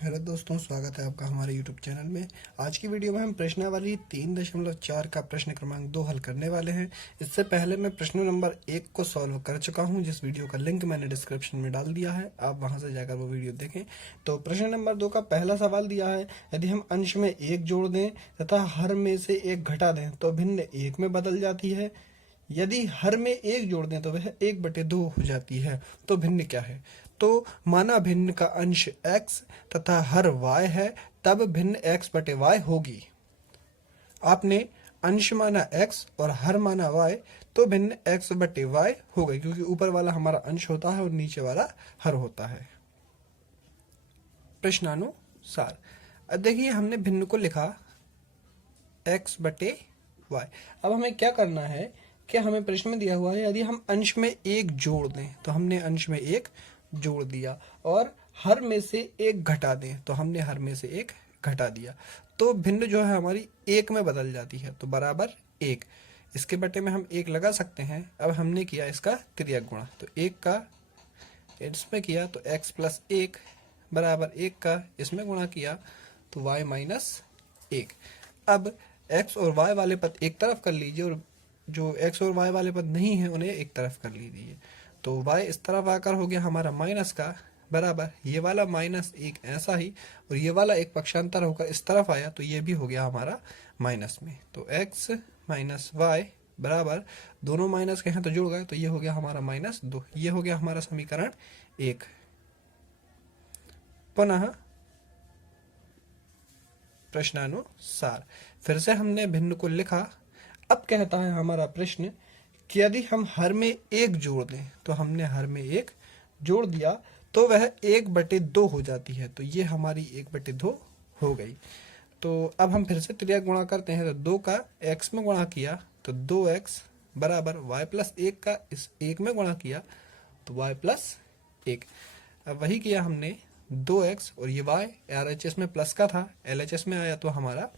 Hello दोस्तों, स्वागत है आपका हमारे YouTube चैनल में। आज की वीडियो में हम प्रश्नावली 3.4 का प्रश्न क्रमांक 2 हल करने वाले हैं। इससे पहले मैं प्रश्न नंबर 1 को सॉल्व कर चुका हूं, जिस वीडियो का लिंक मैंने डिस्क्रिप्शन में डाल दिया है, आप वहां से जाकर वो वीडियो देखें। तो प्रश्न नंबर 2 का पहला सवाल दिया है, यदि हम अंश में 1 जोड़ दें तथा हर में से 1 घटा दें तो भिन्न 1 में बदल जाती है। यदि हर में 1 जोड़ दें तो वह 1/2 हो जाती है, तो भिन्न क्या है? तो माना भिन्न का अंश x तथा हर y है, तब भिन्न x बटे y होगी। आपने अंश माना x और हर माना y, तो भिन्न x बटे y हो गई, क्योंकि ऊपर वाला हमारा अंश होता है और नीचे वाला हर होता है। प्रश्नानुसार अब देखिए, हमने भिन्न को लिखा x बटे y। अब हमें क्या करना है कि हमें प्रश्न में दिया हुआ है, यदि हम अंश में 1 जोड़ दें, तो हमने अंश में 1 जोड़ दिया, और हर में से 1 घटा दें तो हमने हर में से 1 घटा दिया, तो भिन्न जो है हमारी 1 में बदल जाती है, तो बराबर 1। इसके बटे में हम 1 लगा सकते हैं। अब हमने किया इसका तिर्यक गुणा, तो 1 का इसमें किया तो x प्लस 1 बराबर 1 का इसमें गुणा किया तो y माइनस 1। अब x और y वाले पद एक तरफ कर लीजिए, और जो x और y वाले पद नहीं है उन्हें एक तरफ कर लीजिए, तो y इस तरफ आकर हो गया हमारा माइनस का, बराबर ये वाला माइनस 1 ऐसा ही, और ये वाला एक पक्षांतर होकर इस तरफ आया तो ये भी हो गया हमारा माइनस में। तो x माइनस वाई बराबर, दोनों माइनस के हैं तो जुड़ गए, तो ये हो गया हमारा -2। ये हो गया हमारा समीकरण 1। पुनः प्रश्नानुसार फिर से हमने भिन्न को लिखा। अब कहता है हमारा प्रश्न कि यदि हम हर में 1 जोड़ दें, तो हमने हर में 1 जोड़ दिया तो वह 1/2 हो जाती है, तो ये हमारी 1/2 हो गई। तो अब हम फिर से त्रिया गुणा करते हैं, तो 2 का x में गुणा किया तो 2x बराबर y प्लस 1 का इस 1 में गुणा किया तो y प्लस 1। अब वही किया हमने, 2x और ये y RHS में प्लस का था, LHS में आया तो हमारा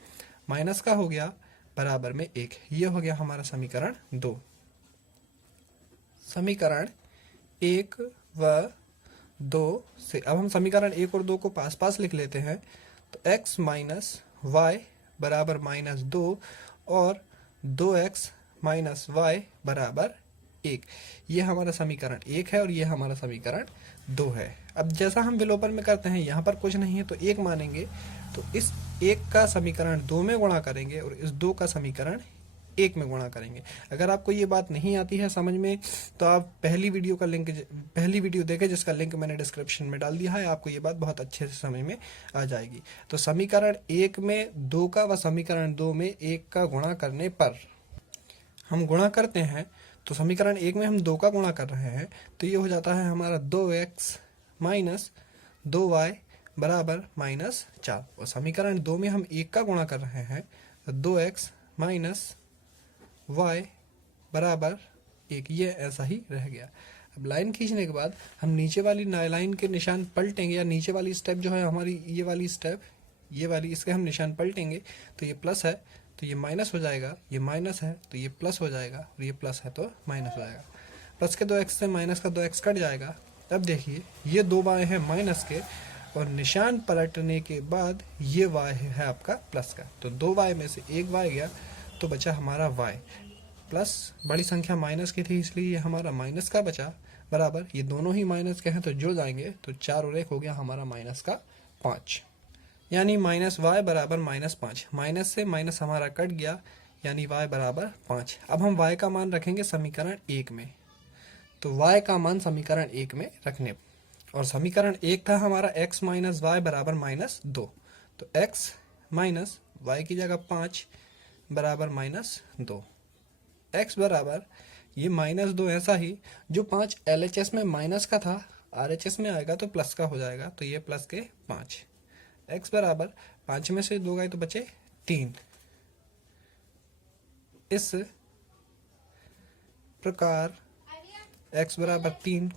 माइनस का हो गया, बराबर में 1। ये हो गया हमारा समीकरण 2। समीकरण 1 व 2 से अब हम समीकरण 1 और 2 को पास पास लिख लेते हैं, तो x माइनस वाई बराबर -2 और 2x माइनस वाई बराबर 1। ये हमारा समीकरण 1 है और ये हमारा समीकरण 2 है। अब जैसा हम विलोपन में करते हैं, यहाँ पर कुछ नहीं है तो 1 मानेंगे, तो इस 1 का समीकरण 2 में गुणा करेंगे और इस 2 का समीकरण 1 में गुणा करेंगे। अगर आपको ये बात नहीं आती है समझ में, तो आप पहली वीडियो देखें, जिसका लिंक मैंने डिस्क्रिप्शन में डाल दिया है, आपको ये बात बहुत अच्छे से समझ में आ जाएगी। तो समीकरण 1 में 2 का व समीकरण 2 में 1 का गुणा करने पर हम गुणा करते हैं, तो समीकरण 1 में हम 2 का गुणा कर रहे हैं, तो ये हो जाता है हमारा 2x माइनस 2y बराबर -4, और समीकरण 2 में हम 1 का गुणा कर रहे हैं, तो 2x माइनस y बराबर 1। ये ऐसा ही रह गया। अब लाइन खींचने के बाद हम नीचे वाली लाइन के निशान पलटेंगे, या नीचे वाली स्टेप जो है हमारी, ये वाली स्टेप, ये वाली, इसके हम निशान पलटेंगे, तो ये प्लस है तो ये माइनस हो जाएगा, ये माइनस है तो ये प्लस हो जाएगा, और ये प्लस है तो माइनस हो जाएगा। प्लस के 2x से माइनस का 2x कट जाएगा। अब देखिए, ये 2 बाएँ हैं माइनस के, और निशान पलटने के बाद ये y है आपका प्लस का, तो 2 y में से 1 y गया तो बचा हमारा y प्लस, बड़ी संख्या माइनस की थी इसलिए ये हमारा माइनस का बचा, बराबर ये दोनों ही माइनस के हैं तो जुड़ जाएंगे, तो 4 और 1 हो गया हमारा -5, यानी -y बराबर -5। माइनस से माइनस हमारा कट गया, यानी y बराबर 5। अब हम y का मान रखेंगे समीकरण 1 में, तो y का मान समीकरण 1 में रखने, और समीकरण 1 था हमारा x माइनस वाई बराबर -2, तो x माइनस वाई की जगह 5 बराबर -2। x बराबर ये -2 ऐसा ही, जो 5 LHS में माइनस का था, RHS में आएगा तो प्लस का हो जाएगा, तो ये प्लस के 5। x बराबर 5 में से 2 गए तो बचे 3। इस प्रकार x बराबर 3,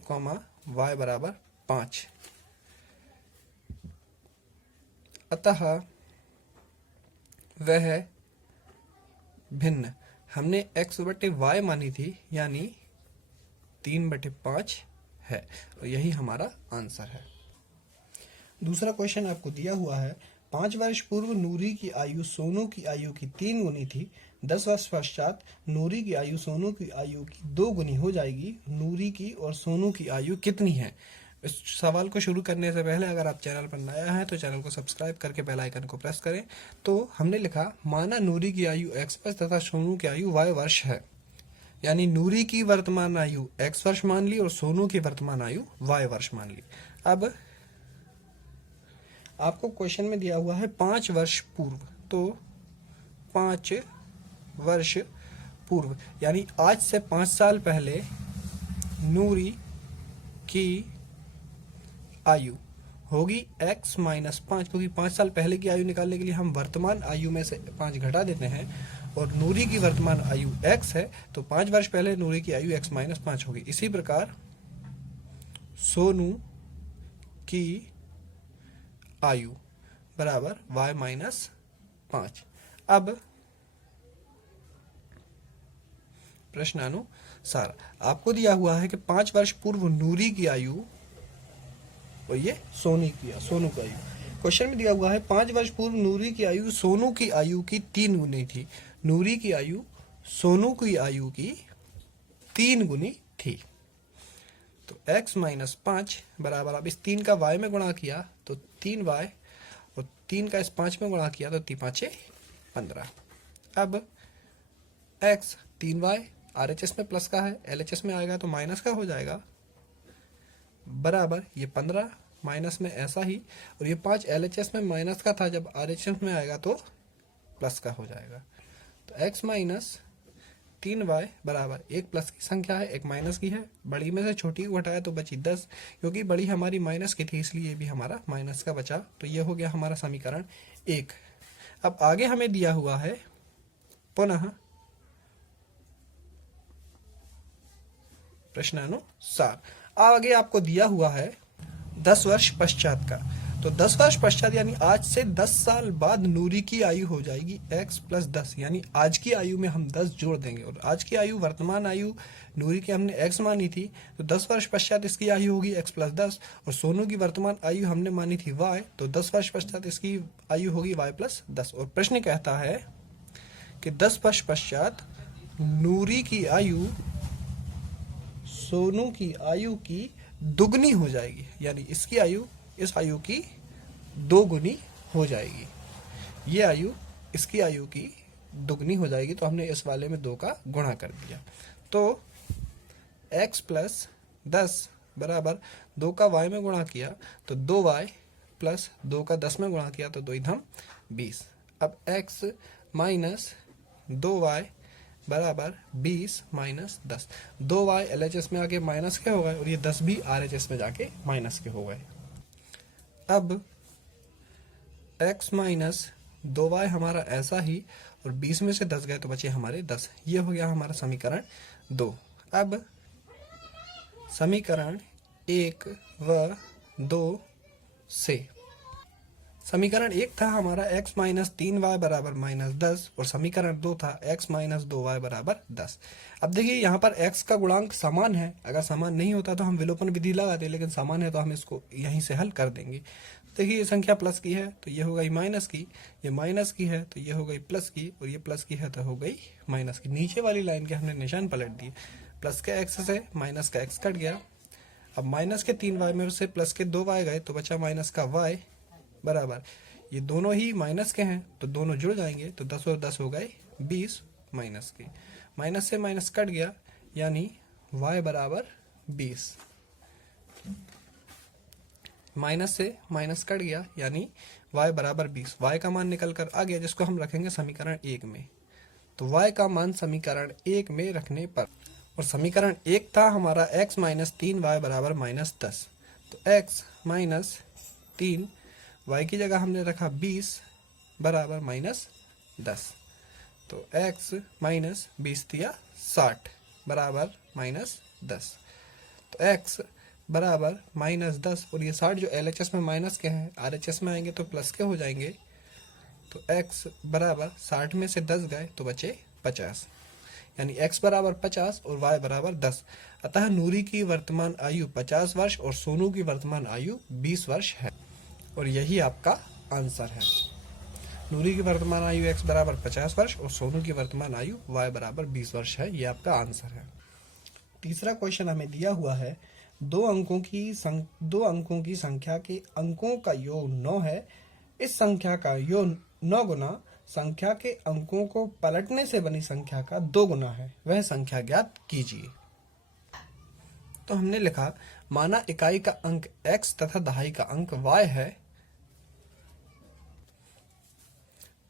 y बराबर 5। अतः वह भिन्न हमने x बटे y मानी थी, यानी 3/5 है, और यही हमारा आंसर है। दूसरा क्वेश्चन आपको दिया हुआ है 5 वर्ष पूर्व नूरी की आयु सोनू की आयु की 3 गुनी थी। 10 वर्ष पश्चात नूरी की आयु सोनू की आयु की 2 गुनी हो जाएगी। नूरी की और सोनू की आयु कितनी है? इस सवाल को शुरू करने से पहले अगर आप चैनल पर नया हैं तो चैनल को सब्सक्राइब करके बेल आइकन को प्रेस करें। तो हमने लिखा माना नूरी की आयु x वर्ष तथा सोनू की आयु y वर्ष है, यानी नूरी की वर्तमान आयु x वर्ष मान ली और सोनू की वर्तमान आयु y वर्ष मान ली। अब आपको क्वेश्चन में दिया हुआ है 5 वर्ष पूर्व, तो 5 वर्ष पूर्व यानी आज से 5 साल पहले नूरी की आयु होगी x माइनस 5, क्योंकि 5 साल पहले की आयु निकालने के लिए हम वर्तमान आयु में से 5 घटा देते हैं और नूरी की वर्तमान आयु x है, तो 5 वर्ष पहले नूरी की आयु x माइनस 5 होगी। इसी प्रकार सोनू की आयु बराबर y माइनस 5। अब प्रश्नानुसार आपको दिया हुआ है कि 5 वर्ष पूर्व नूरी की आयु और ये सोनू की आयु। क्वेश्चन में दिया हुआ है 5 वर्ष पूर्व नूरी की आयु सोनू की आयु की 3 गुनी थी। नूरी की आयु सोनू की आयु की 3 गुनी थी। तो x माइनस 5 बराबर, अब इस 3 का y में गुणा किया तो 3y और 3 का इस 5 में गुणा किया तो 3 5 15। अब x 3y RHS में प्लस का है, LHS में आएगा तो माइनस का हो जाएगा, बराबर ये 15 माइनस में ऐसा ही, और ये 5 LHS में माइनस का था, जब RHS में आएगा तो प्लस का हो जाएगा। तो x माइनस 3y बराबर, एक प्लस की संख्या है एक माइनस की है, बड़ी में से छोटी को घटाया तो बची 10, क्योंकि बड़ी हमारी माइनस की थी इसलिए ये भी हमारा माइनस का बचा। तो ये हो गया हमारा समीकरण 1। अब आगे हमें दिया हुआ है पुनः प्रश्नानुसार, आगे आपको दिया हुआ है 10 वर्ष पश्चात का। तो 10 वर्ष पश्चात यानी आज से 10 साल बाद नूरी की आयु हो जाएगी x प्लस 10, यानी आज की आयु में हम 10 जोड़ देंगे, और आज की आयु वर्तमान आयु नूरी की हमने x मानी थी, तो 10 वर्ष पश्चात इसकी आयु होगी x प्लस 10, और सोनू की वर्तमान आयु हमने मानी थी y, तो 10 वर्ष पश्चात इसकी आयु होगी y प्लस 10। और प्रश्न कहता है कि 10 वर्ष पश्चात नूरी की आयु सोनू की आयु की दुगनी हो जाएगी, यानी इसकी आयु इस आयु की 2 गुनी हो जाएगी, ये आयु इसकी आयु की दुगनी हो जाएगी। तो हमने इस वाले में 2 का गुणा कर दिया, तो x प्लस 10 बराबर 2 का y में गुणा किया तो 2y प्लस 2 का 10 में गुणा किया तो 2 इधम 20। अब x माइनस 2y बराबर 20 माइनस 10, 2y LHS में आके माइनस के हो गए और ये 10 भी RHS में जाके माइनस के हो गए। अब x माइनस 2y हमारा ऐसा ही, और 20 में से 10 गए तो बचे हमारे 10। ये हो गया हमारा समीकरण 2। अब समीकरण 1 व 2 से, समीकरण 1 था हमारा x माइनस 3y बराबर माइनस 10, और समीकरण 2 था x माइनस 2y बराबर 10। अब देखिए यहाँ पर x का गुणांक समान है, अगर समान नहीं होता तो हम विलोपन विधि लगाते, लेकिन समान है तो हम इसको यहीं से हल कर देंगे। देखिए ये संख्या प्लस की है तो ये हो गई माइनस की, ये माइनस की है तो ये हो गई प्लस की, और ये प्लस की है तो हो गई माइनस की। नीचे वाली लाइन के हमने निशान पलट दिए, प्लस के x से माइनस का x कट गया। अब माइनस के 3y में से प्लस के 2y गए तो बचा माइनस का y बराबर, ये दोनों ही माइनस के हैं तो दोनों जुड़ जाएंगे, तो 10 और 10 हो गए 20 माइनस के, माइनस से माइनस कट गया यानी y बराबर 20, माइनस से माइनस कट गया यानी y बराबर 20। y का मान निकल कर आ गया जिसको हम रखेंगे समीकरण 1 में। तो y का मान समीकरण 1 में रखने पर, और समीकरण 1 था हमारा x माइनस 3y बराबर माइनस 10, तो x माइनस 3 y की जगह हमने रखा 20 बराबर माइनस 10, तो x माइनस 20 दिया 60 बराबर माइनस 10, तो x बराबर माइनस 10, और ये 60 जो LHS में माइनस के हैं RHS में आएंगे तो प्लस के हो जाएंगे, तो x बराबर 60 में से 10 गए तो बचे 50, यानी x बराबर 50 और y बराबर 10। अतः नूरी की वर्तमान आयु 50 वर्ष और सोनू की वर्तमान आयु 20 वर्ष है। और यही आपका आंसर है। नूरी की वर्तमान आयु x बराबर 50 वर्ष और सोनू की वर्तमान आयु y बराबर 20 वर्ष है। ये आपका आंसर है। तीसरा क्वेश्चन हमें दिया हुआ है, दो अंकों की संख्या के अंकों का योग 9 है। इस संख्या का योग 9 गुना संख्या के अंकों को पलटने से बनी संख्या का 2 गुना है, वह संख्या ज्ञात कीजिए। तो हमने लिखा, माना इकाई का अंक x तथा दहाई का अंक y है,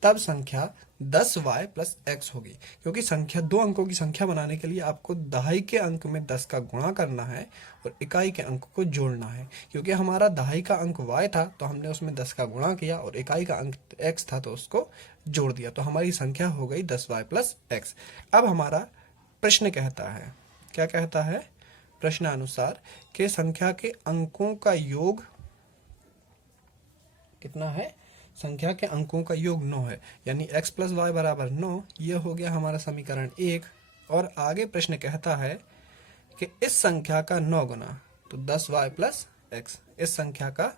तब संख्या 10y प्लस x होगी। क्योंकि संख्या दो अंकों की संख्या बनाने के लिए आपको दहाई के अंक में 10 का गुणा करना है और इकाई के अंक को जोड़ना है। क्योंकि हमारा दहाई का अंक y था तो हमने उसमें 10 का गुणा किया और इकाई का अंक x था तो उसको जोड़ दिया, तो हमारी संख्या हो गई 10y प्लस x। अब हमारा प्रश्न कहता है, क्या कहता है? प्रश्नानुसार के संख्या के अंकों का योग कितना है? संख्या के अंकों का योग 9 है, यानी x प्लस वाई बराबर 9। ये हो गया हमारा समीकरण 1। और आगे प्रश्न कहता है कि इस संख्या का 9 गुना, तो 10y प्लस x, इस संख्या का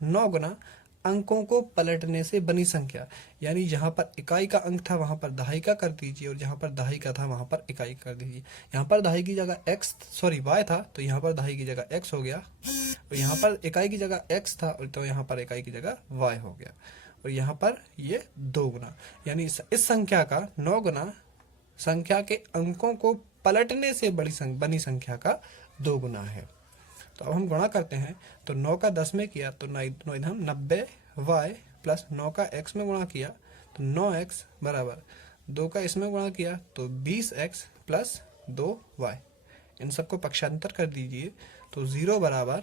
9 गुना अंकों को पलटने से बनी संख्या, यानी जहां पर इकाई का अंक था वहां पर दहाई का कर दीजिए और जहां पर दहाई का था वहां पर इकाई कर दीजिए। यहाँ पर दहाई की जगह y था तो यहाँ पर दहाई की जगह x हो गया, और यहाँ पर इकाई की जगह x था तो यहाँ पर इकाई की जगह y हो गया, और यहाँ पर ये 2 गुना, यानी इस संख्या का 9 गुना संख्या के अंकों को पलटने से बनी संख्या का 2 गुना है। तो अब हम गुणा करते हैं, तो 9 का 10 में किया तो 90y प्लस 9 का x में गुणा किया तो 9x बराबर 2 का इसमें गुणा किया तो 20x प्लस 2y। इन सबको पक्षांतर कर दीजिए तो 0 बराबर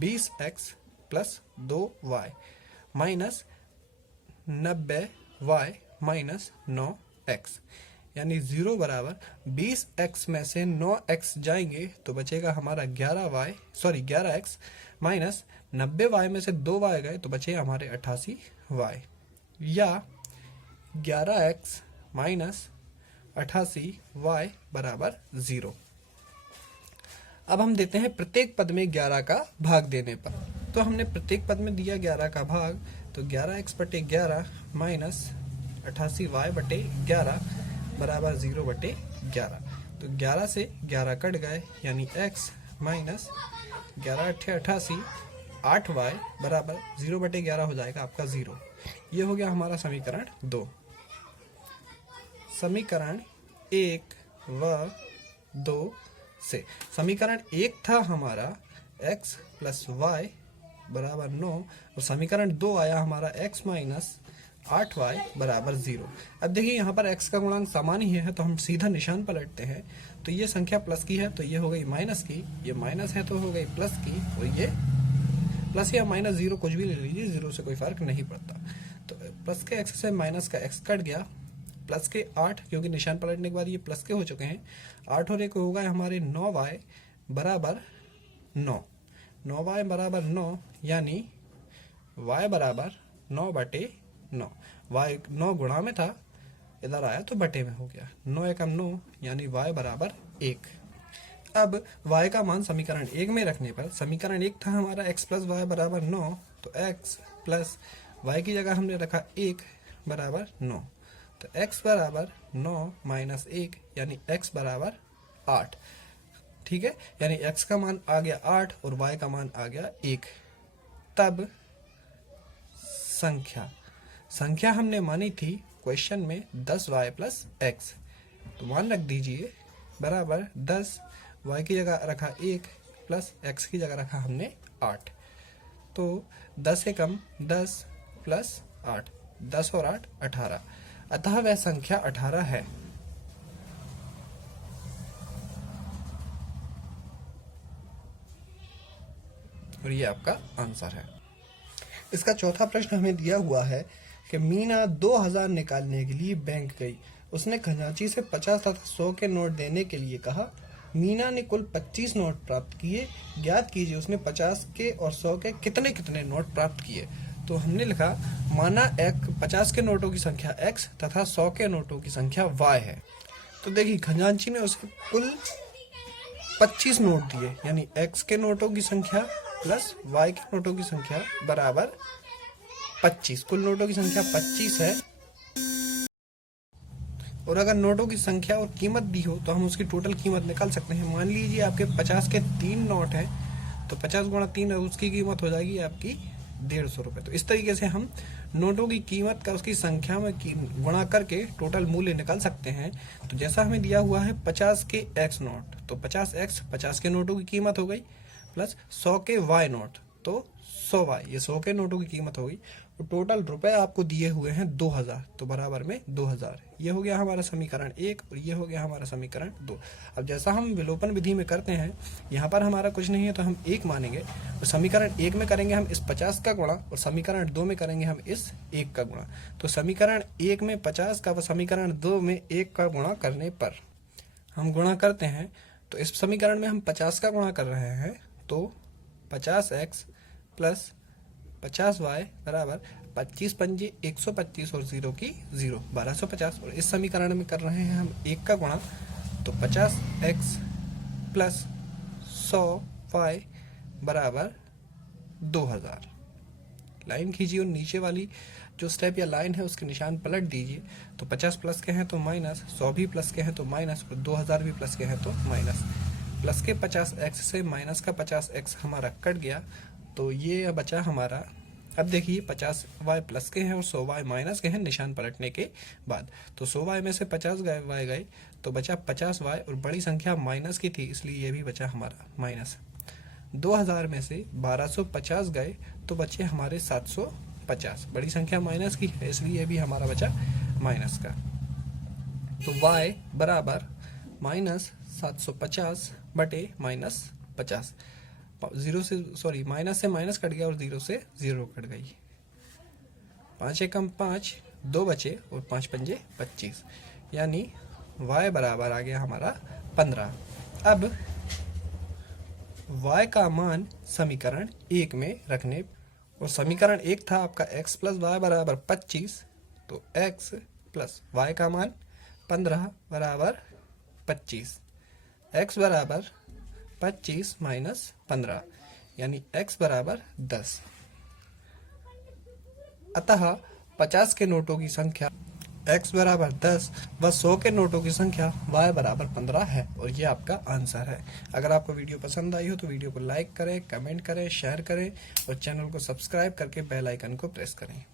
20x plus 2y minus 90y minus 9x, यानी 0 बराबर 20x में से 9x जाएंगे तो बचेगा हमारा 11x माइनस 90y में से 2y गए तो बचे हमारे 88y, या 11x माइनस 88y बराबर 0। अब हम देते हैं प्रत्येक पद में 11 का भाग देने पर। तो हमने प्रत्येक पद में दिया 11 का भाग, तो 11x बटे 11 माइनस 88y बटे 11 बराबर 0 बटे 11। तो 11 से 11 कट गए, यानी x माइनस 11 × 88 8y बराबर 0 बटे 11 हो जाएगा आपका 0। ये हो गया हमारा समीकरण 2। समीकरण 1 व 2 से समीकरण 1 था हमारा x प्लस y बराबर 9 और समीकरण 2 आया हमारा x माइनस 8y बराबर 0। अब देखिए यहाँ पर x का गुणांक समान ही है तो हम सीधा निशान पलटते हैं, तो ये संख्या प्लस की है तो ये हो गई माइनस की, ये माइनस है तो हो गई प्लस की, और ये प्लस या माइनस 0 कुछ भी ले लीजिए, 0 से कोई फर्क नहीं पड़ता। तो प्लस के x से माइनस का x कट गया, प्लस के 8 क्योंकि निशान पलटने के बाद ये प्लस के हो चुके हैं, 8 और 1 होगा हमारे 9y बराबर 9, 9y बराबर 9, यानी y बराबर 9 बटे 9। y 9 गुणा में था, इधर आया तो बटे में हो गया, 9 एकम 9 यानी y बराबर 1। अब y का मान समीकरण 1 में रखने पर, समीकरण 1 था हमारा x प्लस वाई बराबर 9, तो x प्लस y की जगह हमने रखा 1 बराबर 9, तो x बराबर 9 माइनस 1 यानी x बराबर 8। ठीक है, यानी x का मान आ गया 8 और y का मान आ गया 1। तब संख्या हमने मानी थी क्वेश्चन में 10y प्लस x, तो मान रख दीजिए बराबर 10, y की जगह रखा 1 प्लस x की जगह रखा हमने 8, तो 10 एकम 10 प्लस 8, 10 और 8 18, अतः वह संख्या 18 है। और ये आपका आंसर है। इसका चौथा प्रश्न हमें दिया हुआ है कि मीना 2000 निकालने के लिए बैंक गई। उसने खजांची से 50 तथा 100 के नोट देने के लिए कहा। मीना ने कुल 25 नोट प्राप्त किए। ज्ञात कीजिए उसने 50 के और 100 के कितने कितने नोट प्राप्त किए। तो हमने लिखा, माना 50 के नोटों की संख्या x तथा 100 के नोटों की संख्या y है। तो देखिए खजांची ने उसे कुल 25 नोट दिए, यानी x के नोटों की संख्या प्लस y के नोटों की संख्या बराबर 25। कुल नोटों की संख्या 25 है, और अगर नोटों की संख्या और कीमत दी हो तो हम उसकी टोटल कीमत निकाल सकते हैं। मान लीजिए आपके 50 के 3 नोट हैं, तो 50 गुणा 3 है, उसकी कीमत हो जाएगी आपकी 150 रुपये। तो इस तरीके से हम नोटों की कीमत का उसकी संख्या में गुणा करके टोटल मूल्य निकाल सकते हैं। तो जैसा हमें दिया हुआ है 50 के x नोट, तो 50x 50 के नोटों की कीमत हो गई, प्लस 100 के y नोट, तो 100y, ये 100 के नोटों की कीमत हो गई। तो टोटल रुपए आपको दिए हुए हैं 2000, तो बराबर में 2000। ये हो गया हमारा समीकरण 1 और ये हो गया हमारा समीकरण 2। अब जैसा हम विलोपन विधि में करते हैं, यहाँ पर हमारा कुछ नहीं है तो हम 1 मानेंगे, और समीकरण 1 में करेंगे हम इस 50 का गुणा, और समीकरण 2 में करेंगे हम इस 1 का गुणा। तो समीकरण 1 में 50 का व समीकरण 2 में 1 का गुणा करने पर हम गुणा करते हैं, तो इस समीकरण में हम 50 का गुणा कर रहे हैं, तो 50x प्लस 50y बराबर 25 पंजे 125 और 0 की 0, 1250। और इस समीकरण में कर रहे हैं हम 1 का गुणा, तो 50x प्लस 100y बराबर 2000। लाइन खींचिए और नीचे वाली जो स्टेप या लाइन है उसके निशान पलट दीजिए। तो 50 प्लस के हैं तो माइनस, 100 भी प्लस के हैं तो माइनस, और 2000 भी प्लस के हैं तो माइनस। प्लस के 50x से माइनस का 50x हमारा कट गया, तो ये बचा हमारा। अब देखिए 50y प्लस के हैं और 100y माइनस के हैं निशान पलटने के बाद। तो 100y में से 50 y गए तो बचा 50y, और बड़ी संख्या माइनस की थी इसलिए ये भी बचा हमारा माइनस। 2000 में से 1250 गए तो बचे हमारे 750, बड़ी संख्या माइनस की है इसलिए ये भी हमारा बचा माइनस का। तो y बराबर माइनस 750 बटे माइनस 50। माइनस से माइनस कट गया और 0 से 0 कट गई। 5 एकम 5, 2 बचे और 5 पंजे 25, यानी y बराबर आ गया हमारा 15। अब y का मान समीकरण 1 में रखने, और समीकरण 1 था आपका x प्लस वाई बराबर 25, तो x प्लस y का मान 15 बराबर 25। x बराबर 25 माइनस 15, यानी x बराबर 10। अतः 50 के नोटों की संख्या x बराबर 10 व 100 के नोटों की संख्या y बराबर 15 है, और ये आपका आंसर है। अगर आपको वीडियो पसंद आई हो तो वीडियो को लाइक करें, कमेंट करें, शेयर करें, और चैनल को सब्सक्राइब करके बेल आइकन को प्रेस करें।